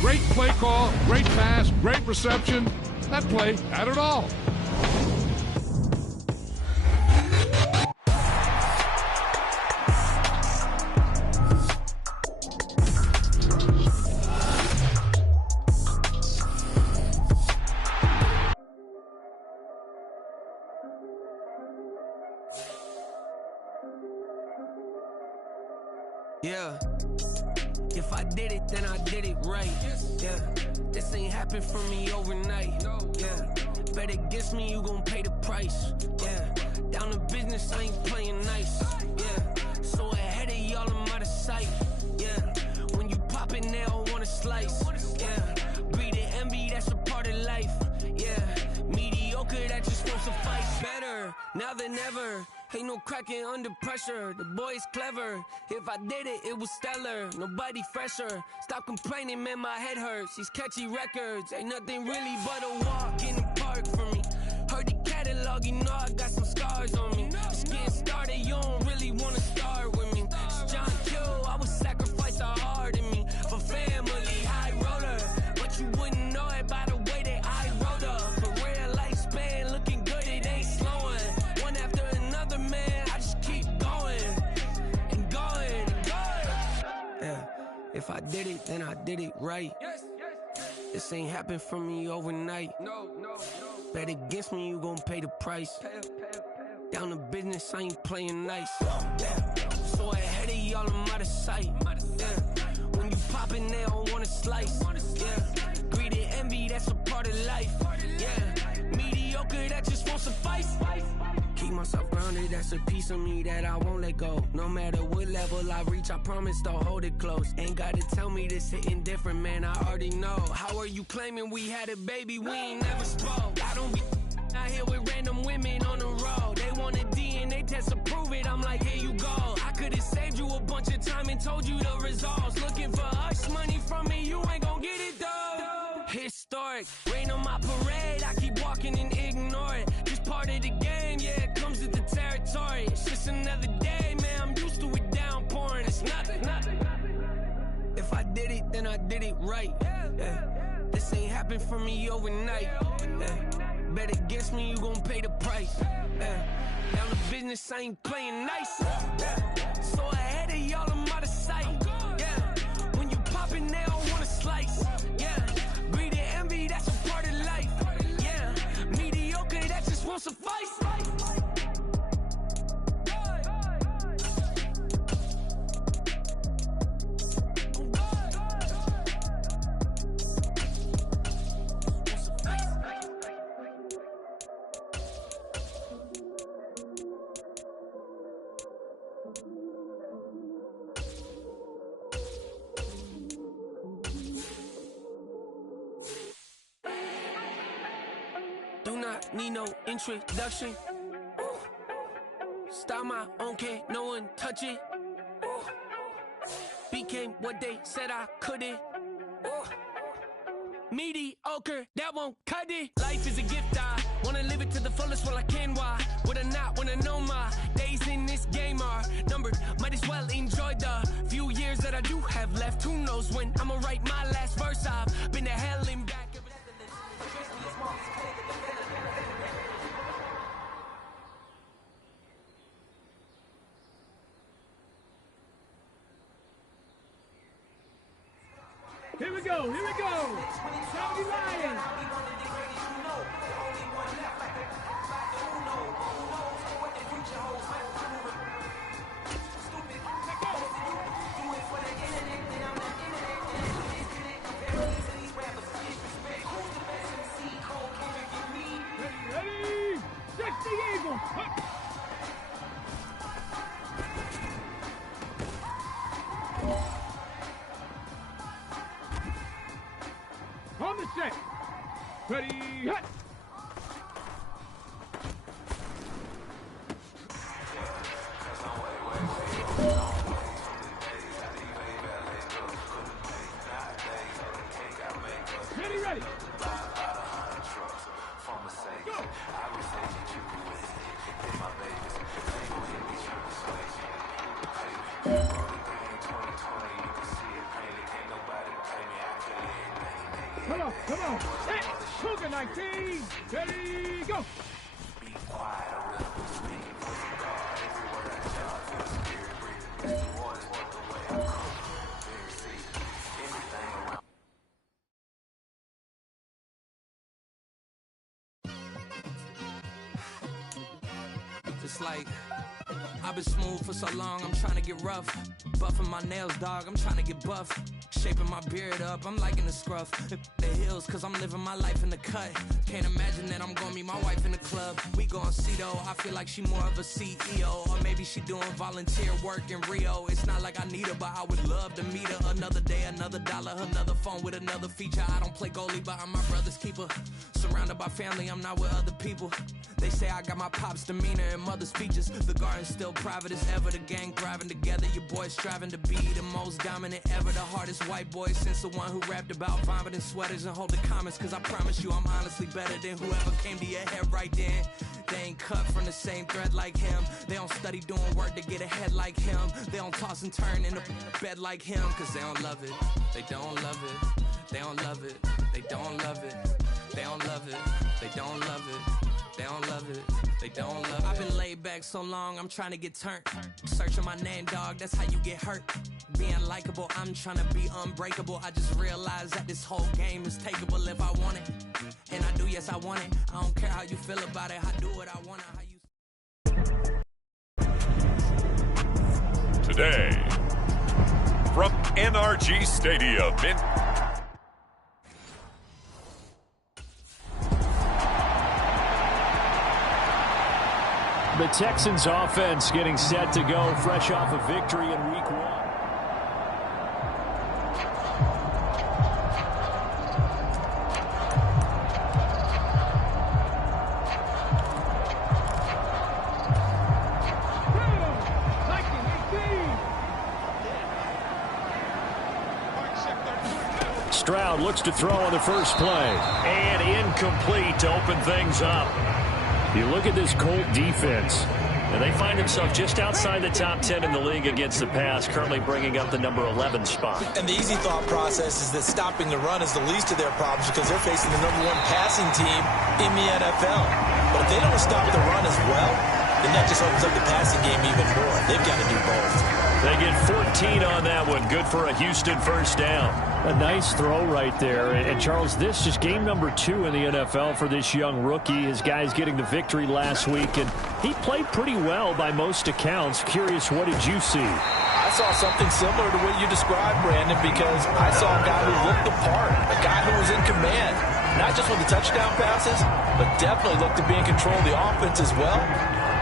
Great play call, great pass, great reception. That play had it all. Yeah, if I did it, then I did it right. Yeah, this ain't happened for me overnight. Yeah, bet against me, you gon' pay the price. Yeah, down to business, I ain't playing nice. Yeah, so ahead of y'all, I'm out of sight. Yeah, when you poppin', they don't wanna slice. Yeah, breed the envy, that's a part of life. Yeah, mediocre, that just won't suffice. Better now than ever. Ain't no cracking under pressure, the boy's clever. If I did it, it was stellar, nobody fresher. Stop complaining, man, my head hurts. These catchy records, ain't nothing really but a walk in the park for me. Heard the catalog, you know I got some scars on me. Just getting started, you don't really wanna start with me. It's John Kill, I would sacrifice a heart in me. For family, high roller, but you wouldn't know it by the way that I wrote up. For real lifespan, looking good, it ain't slowing. One after another, man, I just keep going and going and going. Yeah, if I did it, then I did it right. This ain't happened for me overnight. Bet against me, you gon' pay the price. Down to business, I ain't playing nice. Yeah, so ahead of y'all, I'm out of sight. Yeah, when you poppin', they don't wanna slice. Yeah, greed and envy, that's a part of life. Yeah, mediocre, that just won't suffice. Keep myself grounded, that's a piece of me that I won't let go. No matter what level I reach, I promise to hold it close. Ain't gotta tell me this hitting different, man, I already know. How are you claiming we had a baby, we ain't never spoke? I don't be out here with random women on the road. They want a DNA test to prove it, I'm like, here you go. I could've saved you a bunch of time and told you the results. Looking for hush money from me, you ain't gon' get it though. Historic, rain on my parade, I keep walking and ignore it. Just part of the game, yeah, it comes with the territory. It's just another day, man, I'm used to it downpouring. It's nothing. If I did it, then I did it right. Yeah. This ain't happened for me overnight. Yeah. Bet against me, you gon' pay the price. Yeah. Down to business, I ain't playing nice. Yeah. So ahead of y'all, I'm out of sight. Yeah. When you poppin', they don't wanna slice. Yeah. Greed and envy, that's a part of life. Yeah. Mediocre, that just won't suffice. Do not need no introduction. Ooh. Style my own, can't no one touch it. Ooh. Became what they said I couldn't. Ooh. Mediocre, that won't cut it. Life is a gift, I wanna live it to the fullest while I can. Why would I not wanna know my days in this game are numbered? Might as well enjoy the few years that I do have left. Who knows when I'ma write my last verse? I've been to hell and back. Here we go, here we go. Comedy Lion. Ready? Check the eagle. On the set. Ready, hut. Ready, ready. Go. Come on, come on. Hey, Cougar 19. Ready, go. Just like I've been smooth for so long, I'm trying to get rough. Buffing my nails, dog, I'm trying to get buff. Shaping my beard up, I'm liking the scruff. The hills, cause I'm living my life in the cut. Can't imagine that I'm gonna meet my wife in the club. We gon' see though, I feel like she more of a CEO. Or maybe she doing volunteer work in Rio. It's not like I need her, but I would love to meet her. Another day, another dollar, another phone with another feature. I don't play goalie, but I'm my brother's keeper. Surrounded by family, I'm not with other people. They say I got my pop's demeanor and mother's features. The garden's still private as ever. The gang thriving together. Your boys striving to be the most dominant ever. The hardest white boy since the one who rapped about vomiting sweaters and holding comments. Cause I promise you I'm honestly better than whoever came to your head right then. They ain't cut from the same thread like him. They don't study doing work to get ahead like him. They don't toss and turn in the bed like him. Cause they don't love it. They don't love it. They don't love it. They don't love it. They don't love it. They don't love it. They don't love it, they don't love it. I've been laid back so long, I'm trying to get turned. Searching my name, dog, that's how you get hurt. Being likable, I'm trying to be unbreakable. I just realized that this whole game is takeable if I want it. And I do, yes, I want it. I don't care how you feel about it, I do what I want it. Today, from NRG Stadium in the Texans offense getting set to go fresh off a victory in week 1. Stroud looks to throw on the first play. And incomplete to open things up. You look at this Colt defense, and they find themselves just outside the top 10 in the league against the pass, currently bringing up the number 11 spot. And the easy thought process is that stopping the run is the least of their problems because they're facing the number 1 passing team in the NFL. But if they don't stop the run as well, then that just opens up the passing game even more. They've got to do both. They get 14 on that one. Good for a Houston first down. A nice throw right there. And Charles, this is game number 2 in the NFL for this young rookie. His guys getting the victory last week, and he played pretty well by most accounts. Curious, what did you see? I saw something similar to what you described, Brandon, because I saw a guy who looked the part, a guy who was in command, not just with the touchdown passes, but definitely looked to be in control of the offense as well.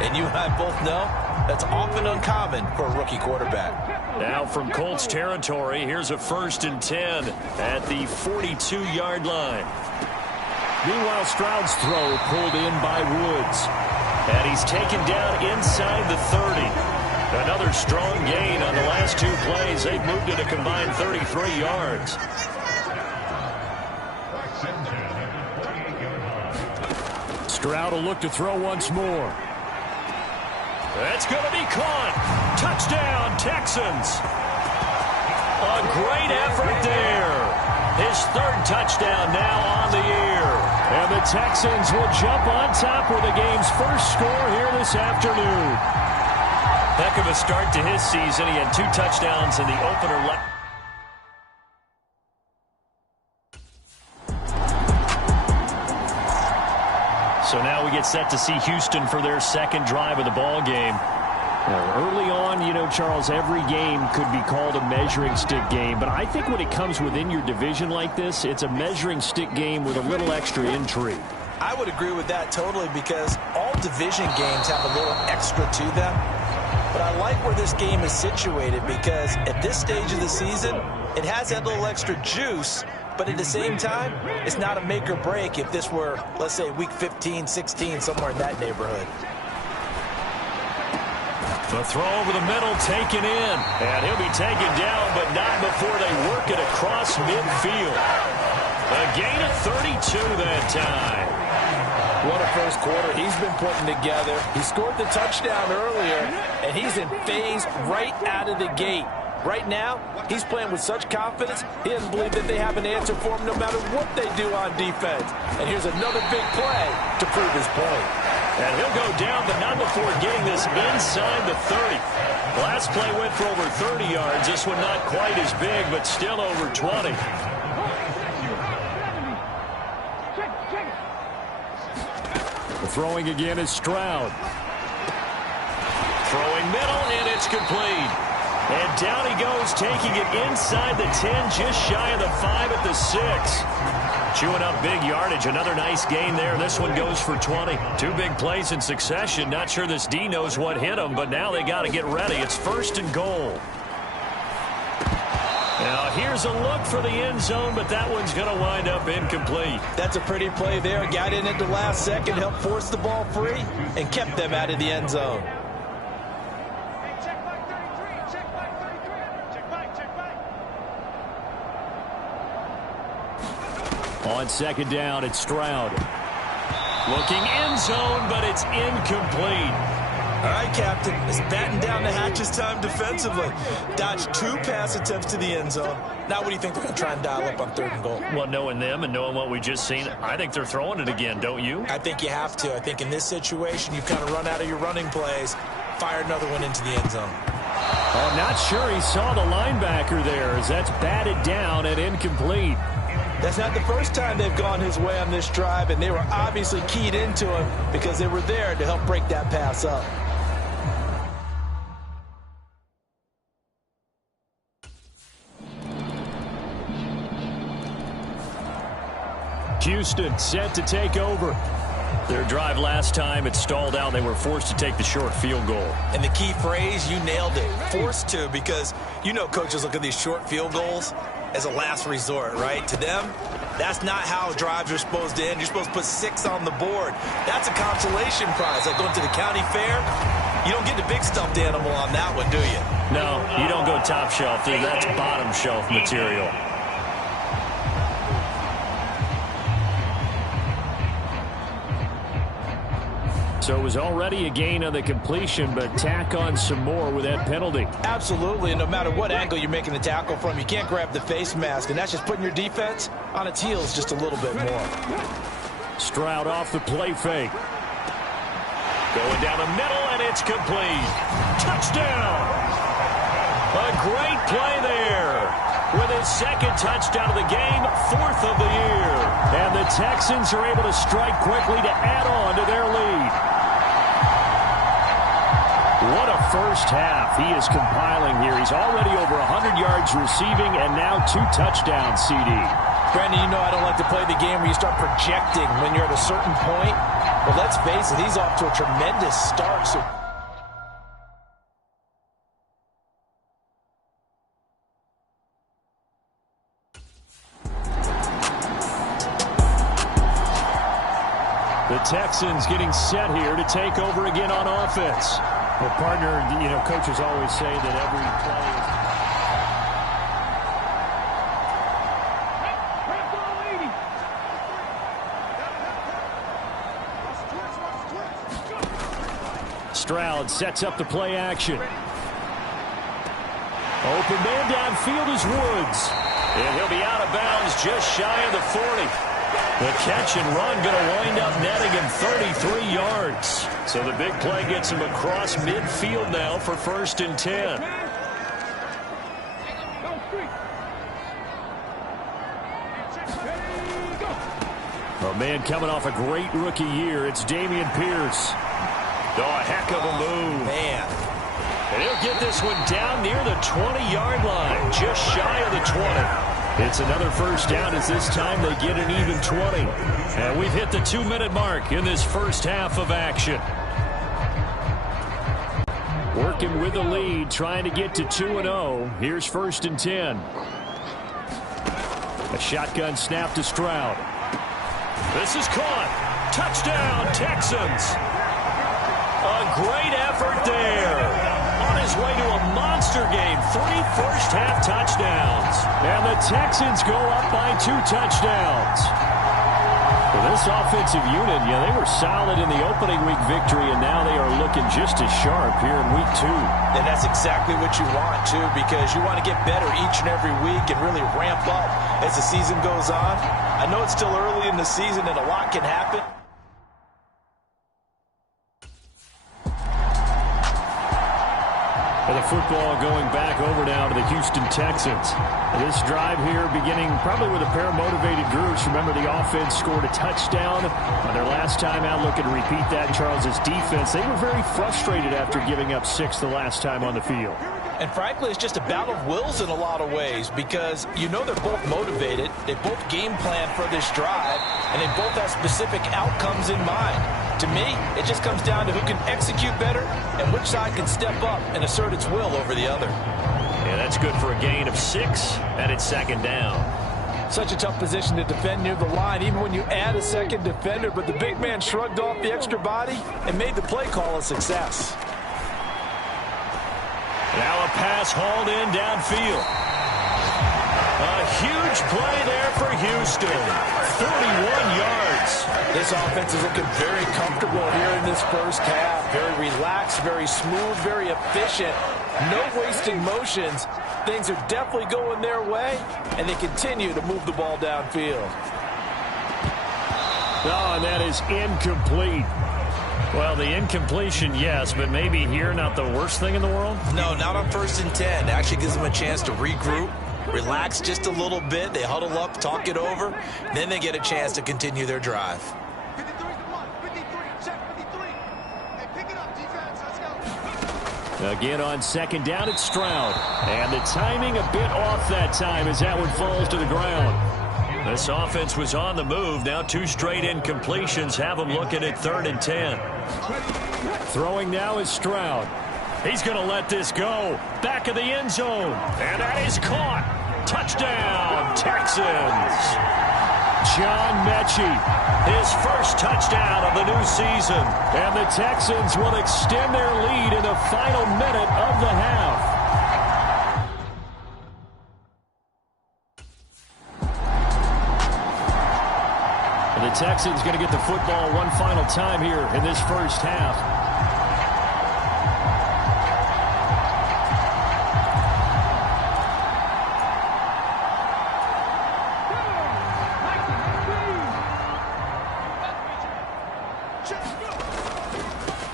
And you and I both know that's often uncommon for a rookie quarterback. Now from Colts territory, here's a 1st and 10 at the 42-yard line. Meanwhile, Stroud's throw pulled in by Woods. And he's taken down inside the 30. Another strong gain on the last 2 plays. They've moved it a combined 33 yards. Stroud will look to throw once more. That's going to be caught. Touchdown, Texans. A great effort there. His 3rd touchdown now on the year. And the Texans will jump on top with the game's first score here this afternoon. Heck of a start to his season. He had 2 touchdowns in the opener. So now we get set to see Houston for their 2nd drive of the ball game. Early on, you know, Charles, every game could be called a measuring stick game. But I think when it comes within your division like this, it's a measuring stick game with a little extra intrigue. I would agree with that totally because all division games have a little extra to them. But I like where this game is situated because at this stage of the season, it has that little extra juice. But at the same time, it's not a make or break if this were, let's say, week 15, 16, somewhere in that neighborhood. The throw over the middle taken in. And he'll be taken down, but not before they work it across midfield. A gain of 32 that time. What a first quarter he's been putting together. He scored the touchdown earlier, and he's in phase right out of the gate. Right now, he's playing with such confidence, he doesn't believe that they have an answer for him no matter what they do on defense. And here's another big play to prove his point. And he'll go down, but not before getting this inside the 30. Last play went for over 30 yards. This one not quite as big, but still over 20. Throwing again is Stroud. Throwing middle, and it's complete. And down he goes, taking it inside the 10, just shy of the 5 at the 6. Chewing up big yardage. Another nice gain there. This one goes for 20. Two big plays in succession. Not sure this D knows what hit him, but now they got to get ready. It's 1st and goal. Now here's a look for the end zone, but that one's going to wind up incomplete. That's a pretty play there. Got in at the last second, helped force the ball free, and kept them out of the end zone. On 2nd down, it's Stroud. Looking end zone, but it's incomplete. All right, Captain. It's batting down the hatches time defensively. Dodged 2 pass attempts to the end zone. Now what do you think they're going to try and dial up on 3rd and goal? Well, knowing them and knowing what we just seen, I think they're throwing it again, don't you? I think you have to. I think in this situation, you've kind of run out of your running plays. Fire another one into the end zone. Oh, not sure he saw the linebacker there as that's batted down and incomplete. That's not the first time they've gone his way on this drive, and they were obviously keyed into him because they were there to help break that pass up. Houston set to take over. Their drive last time, it stalled out. They were forced to take the short field goal. And the key phrase, you nailed it, forced to, because you know coaches look at these short field goals as a last resort, right? To them, that's not how drives are supposed to end. You're supposed to put 6 on the board. That's a consolation prize. Like going to the county fair, you don't get the big stuffed animal on that one, do you? No, you don't go top shelf. That's bottom shelf material. So it was already a gain on the completion, but tack on some more with that penalty. Absolutely, and no matter what angle you're making the tackle from, you can't grab the face mask, and that's just putting your defense on its heels just a little bit more. Stroud off the play fake. Going down the middle, and it's complete. Touchdown! A great play there. With his 2nd touchdown of the game, 4th of the year. And the Texans are able to strike quickly to add on to their lead. What a first half he is compiling here. He's already over 100 yards receiving and now 2 touchdowns, CD. Brandon, you know I don't like to play the game where you start projecting when you're at a certain point. But let's face it, he's off to a tremendous start. So the Texans getting set here to take over again on offense. Well, partner, you know, coaches always say that every play is... Stroud sets up the play action. Open man downfield is Woods. And he'll be out of bounds just shy of the 40. The catch and run going to wind up netting him 33 yards. So the big play gets him across midfield now for 1st and 10. A man coming off a great rookie year. It's Dameon Pierce. Oh, a heck of a move. man. And he'll get this one down near the 20-yard line, just shy of the 20. It's another first down as this time they get an even 20. And we've hit the 2-minute mark in this first half of action. Working with the lead, trying to get to 2-0. Here's 1st and 10. A shotgun snap to Stroud. This is caught. Touchdown, Texans. A great effort there. On his way to a monster game, 3 first-half touchdowns. And the Texans go up by 2 touchdowns. Well, this offensive unit, they were solid in the opening week victory, and now they are looking just as sharp here in week 2. And that's exactly what you want, too, because you want to get better each and every week and really ramp up as the season goes on. I know it's still early in the season and a lot can happen. And the football going back over now to the Houston Texans. And this drive here beginning probably with a pair of motivated groups. Remember, the offense scored a touchdown on their last time out. Looking to repeat that in Charles' defense. They were very frustrated after giving up 6 the last time on the field. And frankly, it's just a battle of wills in a lot of ways because they're both motivated. They both game plan for this drive, and they both have specific outcomes in mind. To me, it just comes down to who can execute better and which side can step up and assert its will over the other. Yeah, that's good for a gain of 6, and it's second down. Such a tough position to defend near the line, even when you add a second defender, but the big man shrugged off the extra body and made the play call a success. Now a pass hauled in downfield. A huge play there for Houston. 41 yards. This offense is looking very comfortable here in this first half. Very relaxed, very smooth, very efficient. No wasted motions. Things are definitely going their way, and they continue to move the ball downfield. Oh, and that is incomplete. Well, the incompletion, yes, but maybe here not the worst thing in the world? No, not on 1st and 10. It actually gives them a chance to regroup, relax just a little bit. They huddle up, talk it over. Then they get a chance to continue their drive. 53-1, 53, check 53. Hey, pick it up, defense. Let's go. Again on second down, it's Stroud. And the timing a bit off that time as that one falls to the ground. This offense was on the move. Now 2 straight incompletions have them looking at 3rd and 10. Throwing now is Stroud. He's going to let this go. Back of the end zone. And that is caught. Touchdown, Texans. John Mechie, his first touchdown of the new season. And the Texans will extend their lead in the final minute of the half. And the Texans going to get the football one final time here in this first half.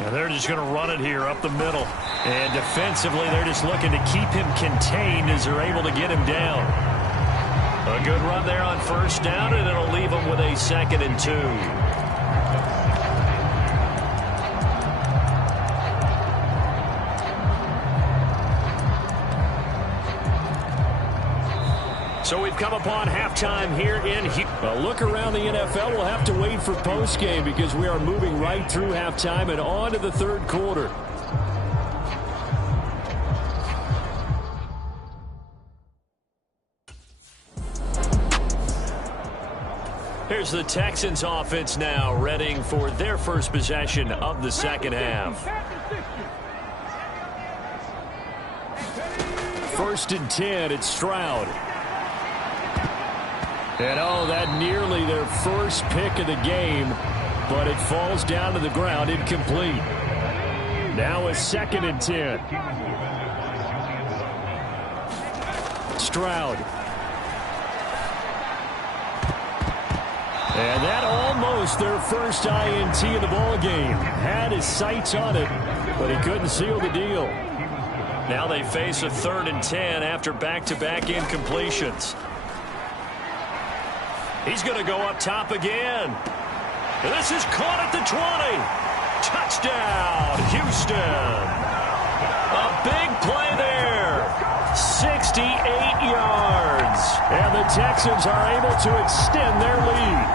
And they're just going to run it here up the middle. And defensively, they're just looking to keep him contained as they're able to get him down. A good run there on 1st down, and it'll leave them with a 2nd and 2. So we've come upon halftime here in Houston. A look around the NFL. We'll have to wait for postgame because we are moving right through halftime and on to the 3rd quarter. Here's the Texans offense now, readying for their first possession of the second half. 1st and 10, it's Stroud. And that nearly their first pick of the game, but it falls down to the ground, incomplete. Now a 2nd and 10. Stroud. And that almost their first INT of the ball game. Had his sights on it, but he couldn't seal the deal. Now they face a 3rd and 10 after back-to-back incompletions. He's going to go up top again. And this is caught at the 20. Touchdown, Houston. A big play there. 68 yards. And the Texans are able to extend their lead.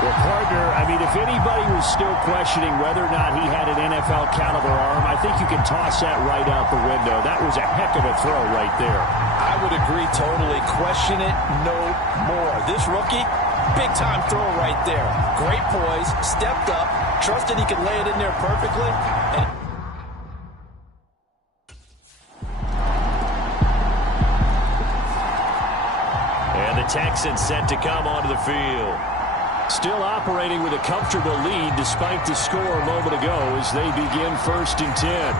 Well, partner, I mean, if anybody was still questioning whether or not he had an NFL caliber arm, I think you can toss that right out the window. That was a heck of a throw right there. I would agree totally. Question it no more. This rookie, big-time throw right there. Great poise, stepped up, trusted he could lay it in there perfectly. And the Texans set to come onto the field. Still operating with a comfortable lead despite the score a moment ago as they begin 1st and 10.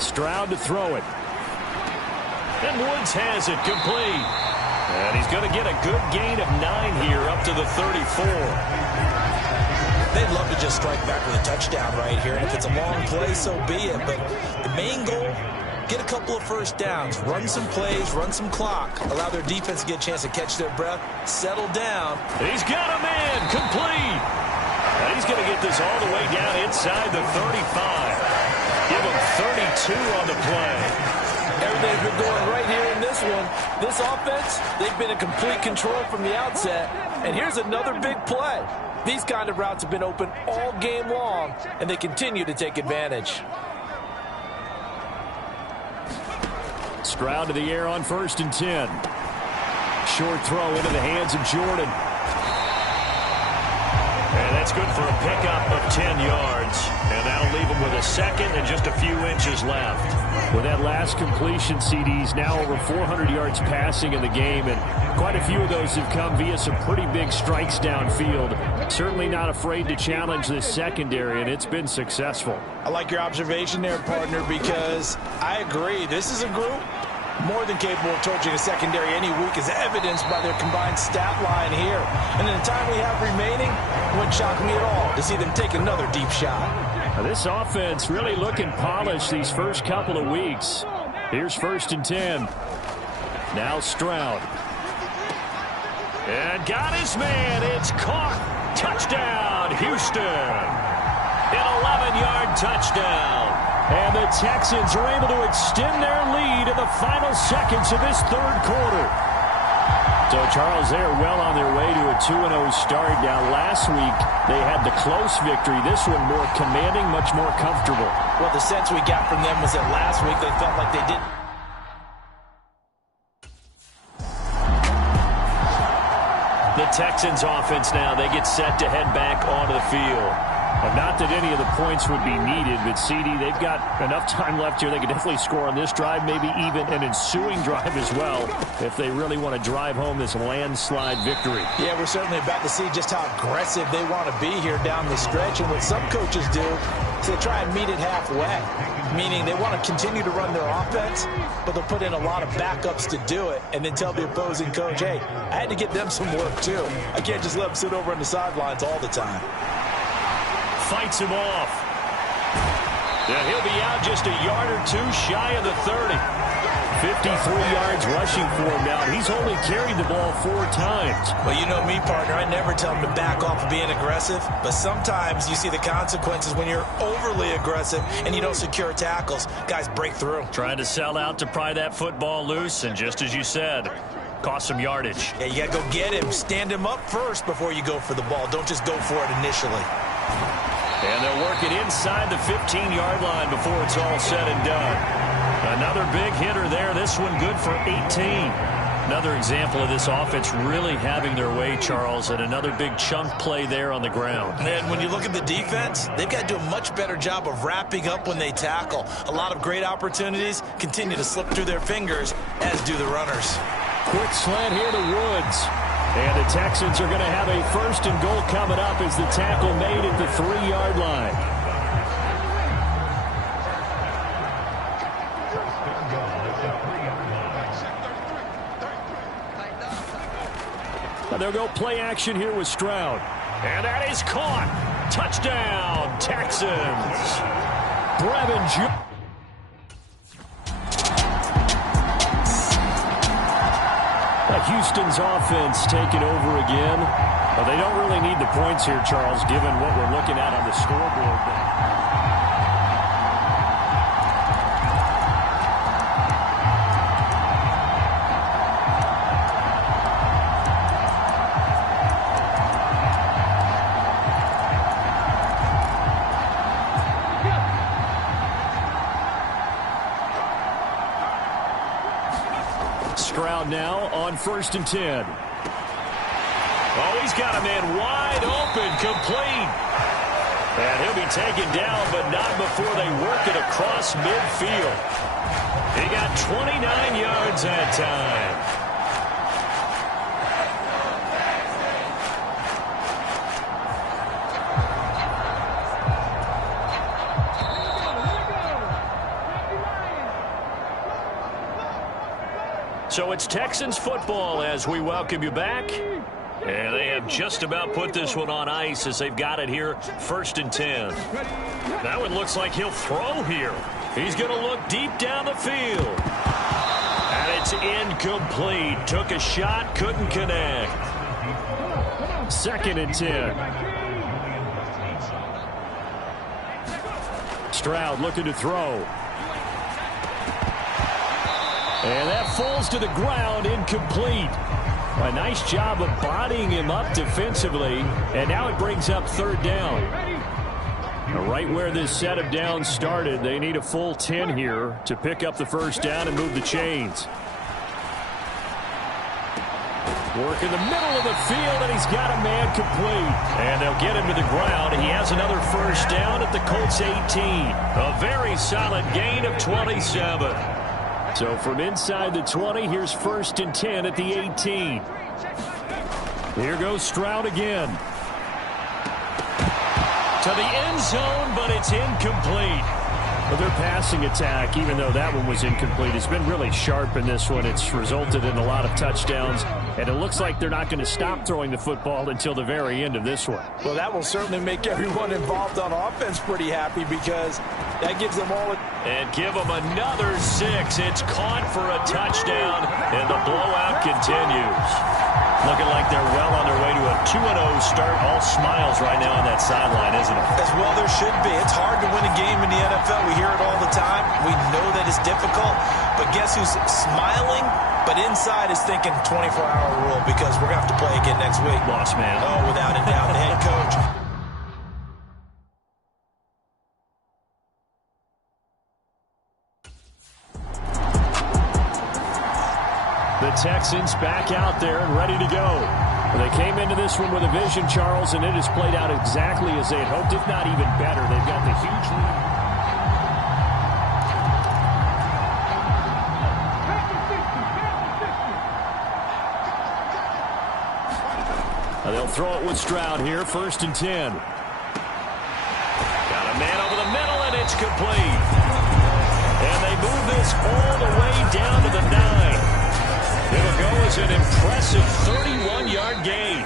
Stroud to throw it. And Woods has it complete. And he's going to get a good gain of 9 here up to the 34. They'd love to just strike back with a touchdown right here. And if it's a long play, so be it. But the main goal, get a couple of first downs, run some plays, run some clock, allow their defense to get a chance to catch their breath, settle down. He's got a man complete. And he's going to get this all the way down inside the 35. Give him 32 on the play. Everything's been going right here in this one. This offense, they've been in complete control from the outset. And here's another big play. These kind of routes have been open all game long, and they continue to take advantage. Stroud to the air on 1st and 10. Short throw into the hands of Jordan. And that's good for a pickup of 10 yards. And that'll leave him with a second and just a few inches left. With that last completion, CD's now over 400 yards passing in the game, and quite a few of those have come via some pretty big strikes downfield. Certainly not afraid to challenge this secondary, and it's been successful. I like your observation there, partner, because I agree. This is a group more than capable of torching a secondary any week, as evidenced by their combined stat line here. And in the time we have remaining, it wouldn't shock me at all to see them take another deep shot. Now this offense really looking polished these first couple of weeks. Here's 1st and 10. Now Stroud. And got his man. It's caught. Touchdown, Houston. An 11-yard touchdown. And the Texans are able to extend their lead in the final seconds of this 3rd quarter. So, Charles, they're well on their way to a 2-0 start. Now, last week, they had the close victory. This one more commanding, much more comfortable. Well, the sense we got from them was that last week they felt like they didn't. The Texans offense now, they get set to head back onto the field. Not that any of the points would be needed, but CD, they've got enough time left here. They could definitely score on this drive, maybe even an ensuing drive as well, if they really want to drive home this landslide victory. Yeah, we're certainly about to see just how aggressive they want to be here down the stretch. And what some coaches do is they try and meet it halfway, meaning they want to continue to run their offense, but they'll put in a lot of backups to do it, and then tell the opposing coach, hey, I had to get them some work too. I can't just let them sit over on the sidelines all the time. Fights him off. Yeah, he'll be out just a yard or two shy of the 30. 53 yards rushing for him now. He's only carried the ball 4 times. Well, you know me, partner. I never tell him to back off of being aggressive, but sometimes you see the consequences when you're overly aggressive and you don't secure tackles. Guys break through. Trying to sell out to pry that football loose, and just as you said, cost some yardage. Yeah, you got to go get him. Stand him up first before you go for the ball. Don't just go for it initially. And they'll work it inside the 15-yard line before it's all said and done. Another big hitter there. This one good for 18. Another example of this offense really having their way, Charles, and another big chunk play there on the ground. And when you look at the defense, they've got to do a much better job of wrapping up when they tackle. A lot of great opportunities continue to slip through their fingers, as do the runners. Quick slant here to Woods. And the Texans are going to have a 1st and goal coming up as the tackle made at the 3-yard line. They'll go play action here with Stroud. And that is caught. Touchdown, Texans. Brevin Jr. Houston's offense taking over again. Well, they don't really need the points here, Charles, given what we're looking at on the scoreboard. Stroud now on 1st and 10. Oh, he's got a man wide open, complete. And he'll be taken down, but not before they work it across midfield. He got 29 yards that time. So it's Texans football as we welcome you back. And they have just about put this one on ice as they've got it here, 1st and 10. That one looks like he'll throw here. He's going to look deep down the field. And it's incomplete. Took a shot, couldn't connect. 2nd and 10. Stroud looking to throw. And that falls to the ground, incomplete. A nice job of bodying him up defensively. And now it brings up 3rd down. Now right where this set of downs started, they need a full 10 here to pick up the 1st down and move the chains. Work in the middle of the field, and he's got a man complete. And they'll get him to the ground. He has another 1st down at the Colts 18. A very solid gain of 27. So from inside the 20, here's 1st and 10 at the 18. Here goes Stroud again. To the end zone, but it's incomplete. But their passing attack, even though that one was incomplete, has been really sharp in this one. It's resulted in a lot of touchdowns, and it looks like they're not going to stop throwing the football until the very end of this one. Well, that will certainly make everyone involved on offense pretty happy because that gives them all and give them another 6. It's caught for a touchdown, and the blowout continues. Looking like they're well on their way to a 2-0 start. All smiles right now on that sideline, isn't it? As well there should be. It's hard to win a game in the NFL. We hear it all the time. We know that it's difficult. But guess who's smiling? But inside is thinking 24-hour rule because we're going to have to play again next week. Boss man. Oh, without a doubt, the head coach. The Texans back out there and ready to go. They came into this one with a vision, Charles, and it has played out exactly as they had hoped, if not even better. They've got the huge lead. They'll throw it with Stroud here, 1st and 10. Got a man over the middle, and it's complete. And they move this all the way down to the 9. It'll go as an impressive 31-yard gain.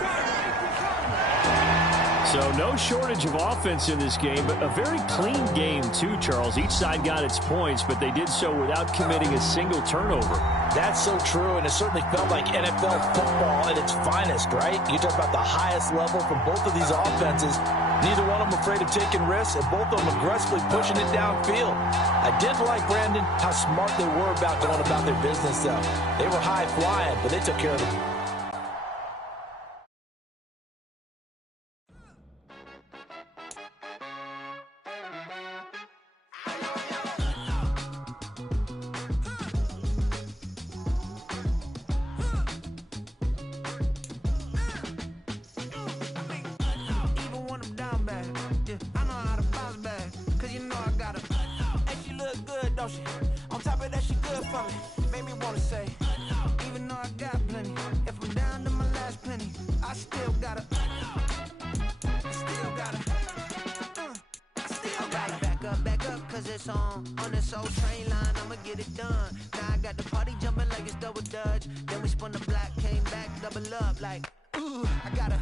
So no shortage of offense in this game, but a very clean game too, Charles. Each side got its points, but they did so without committing a single turnover. That's so true, and it certainly felt like NFL football at its finest, right? You talk about the highest level from both of these offenses. Neither one of them afraid of taking risks, and both of them aggressively pushing it downfield. I did like, Brandon, how smart they were about going about their business, though. They were high-flying, but they took care of it. On top of that, she good for me. Made me wanna say, even though I got plenty, if I'm down to my last penny, I still gotta back up, cause it's on this old train line, I'ma get it done. Now I got the party jumping like it's double dutch. Then we spun the block, came back, double up like, ooh, I got a,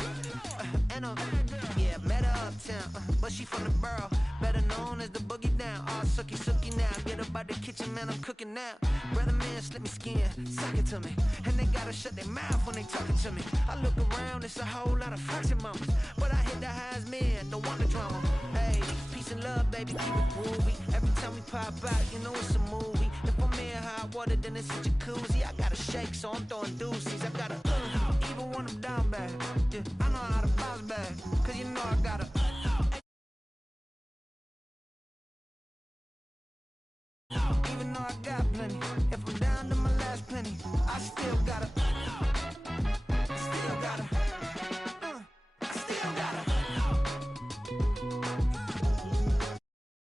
yeah, met her uptown, but she from the borough, better known as the boogie down. All sucky now, get up out the kitchen, man, I'm cooking now. Brother man, slip me skin, suck it to me, and they gotta shut their mouth when they talking to me. I look around, it's a whole lot of foxy mamas, but I hit the highs, man, don't want the drama. Hey, peace and love, baby, keep it groovy. Every time we pop out, you know it's a movie. If I'm in hot water, then it's a jacuzzi. I gotta shake, so I'm throwing deuces. I gotta, even when I'm down bad, yeah, I